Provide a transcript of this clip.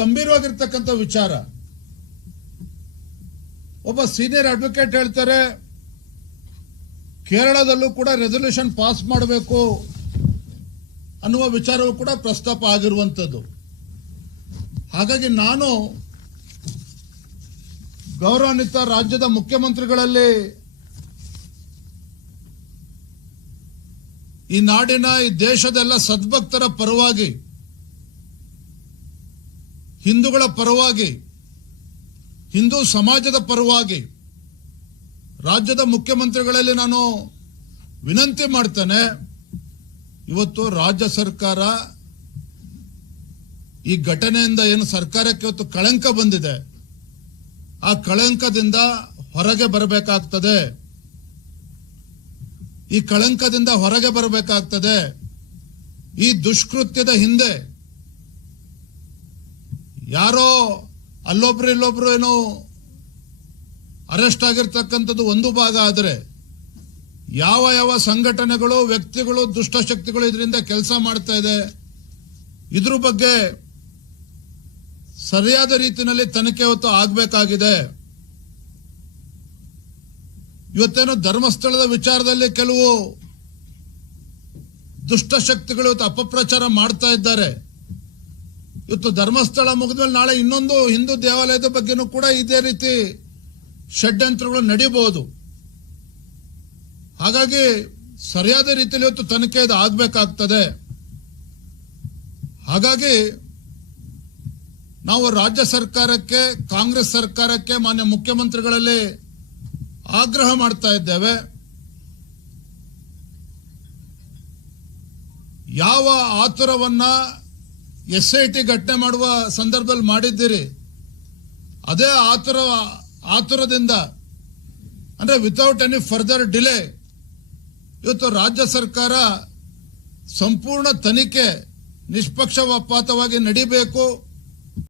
ಗಂಭೀರವಾಗಿರ್ತಕ್ಕಂಥ ವಿಚಾರ. ಒಬ್ಬ senior advocate ಹೇಳ್ತಾರೆ, ಕೇರಳದಲ್ಲೂ ಕೂಡ ರೆಸೊಲ್ಯೂಷನ್ ಪಾಸ್ ಮಾಡಬೇಕು ಅನ್ನುವ ವಿಚಾರವೂ ಕೂಡ ಪ್ರಸ್ತಾಪ ಆಗಿರುವಂಥದ್ದು. ಹಾಗಾಗಿ ನಾನು ಗೌರವಾನ್ವಿತ ರಾಜ್ಯದ ಮುಖ್ಯಮಂತ್ರಿಗಳಲ್ಲಿ ಈ ನಾಡಿನ, ಈ ದೇಶದೆಲ್ಲ ಸದ್ಭಕ್ತರ ಪರವಾಗಿ ಹಿಂದೂಗಳ ಪರವಾಗಿ, ಹಿಂದೂ ಸಮಾಜದ ಪರವಾಗಿ ರಾಜ್ಯದ ಮುಖ್ಯಮಂತ್ರಿಗಳಲ್ಲಿ ನಾನು ವಿನಂತಿ ಮಾಡ್ತೇನೆ. ಇವತ್ತು ರಾಜ್ಯ ಸರ್ಕಾರ ಈ ಘಟನೆಯಿಂದ ಏನು ಸರ್ಕಾರಕ್ಕೆ ಇವತ್ತು ಕಳಂಕ ಬಂದಿದೆ. ಆ ಕಳಂಕದಿಂದ ಹೊರಗೆ ಬರಬೇಕಾಗ್ತದೆ. ಈ ಕಳಂಕದಿಂದ ಹೊರಗೆ ಬರಬೇಕಾಗ್ತದೆ. ಈ ದುಷ್ಕೃತ್ಯದ ಹಿಂದೆ ಯಾರೋ ಅಲ್ಲೊಬ್ರು ಇಲ್ಲೊಬ್ರು ಏನೋ ಅರೆಸ್ಟ್ ಆಗಿರ್ತಕ್ಕಂಥದ್ದು ಒಂದು ಭಾಗ ಆದರೆ ಯಾವ ಯಾವ ಸಂಘಟನೆಗಳು, ವ್ಯಕ್ತಿಗಳು, ದುಷ್ಟಶಕ್ತಿಗಳು ಇದರಿಂದ ಕೆಲಸ ಮಾಡ್ತಾ ಇದೆ, ಇದ್ರ ಬಗ್ಗೆ ಸರಿಯಾದ ರೀತಿಯಲ್ಲಿ ತನಿಖೆ ಹೊತ್ತು ಆಗಬೇಕಾಗಿದೆ. ಇವತ್ತೇನು ಧರ್ಮಸ್ಥಳದ ವಿಚಾರದಲ್ಲಿ ಕೆಲವು ದುಷ್ಟಶಕ್ತಿಗಳು ಇವತ್ತು ಅಪಪ್ರಚಾರ ಮಾಡ್ತಾ ಇದ್ದಾರೆ. ಇವತ್ತು ಧರ್ಮಸ್ಥಳ ಮುಗಿದ್ಮೇಲೆ ನಾಳೆ ಇನ್ನೊಂದು ಹಿಂದೂ ದೇವಾಲಯದ ಬಗ್ಗೆನೂ ಕೂಡ ಇದೇ ರೀತಿ ಷಡ್ಯಂತ್ರಗಳು ನಡೀಬಹುದು. ಹಾಗಾಗಿ ಸರಿಯಾದ ರೀತಿಯಲ್ಲಿ ಇವತ್ತು ತನಿಖೆ ಇದು ಆಗ್ಬೇಕಾಗ್ತದೆ. ಹಾಗಾಗಿ ನಾವು ರಾಜ್ಯ ಸರ್ಕಾರಕ್ಕೆ, ಕಾಂಗ್ರೆಸ್ ಸರ್ಕಾರಕ್ಕೆ, ಮಾನ್ಯ ಮುಖ್ಯಮಂತ್ರಿಗಳಲ್ಲಿ ಆಗ್ರಹ ಮಾಡ್ತಾ ಇದ್ದೇವೆ. ಯಾವ ಆತುರವನ್ನ ಎಸ್ ಐ ಟಿ ಘಟನೆ ಮಾಡುವ ಸಂದರ್ಭದಲ್ಲಿ ಮಾಡಿದ್ದೀರಿ. ಅದೇ ಆತುರ, ಆತುರದಿಂದ, ಅಂದ್ರೆ ವಿತೌಟ್ ಎನಿ ಫರ್ದರ್ ಡಿಲೇ ಇವತ್ತು ರಾಜ್ಯ ಸರ್ಕಾರ ಸಂಪೂರ್ಣ ತನಿಖೆ ನಿಷ್ಪಕ್ಷಪಾತವಾಗಿ ನಡಿಬೇಕು.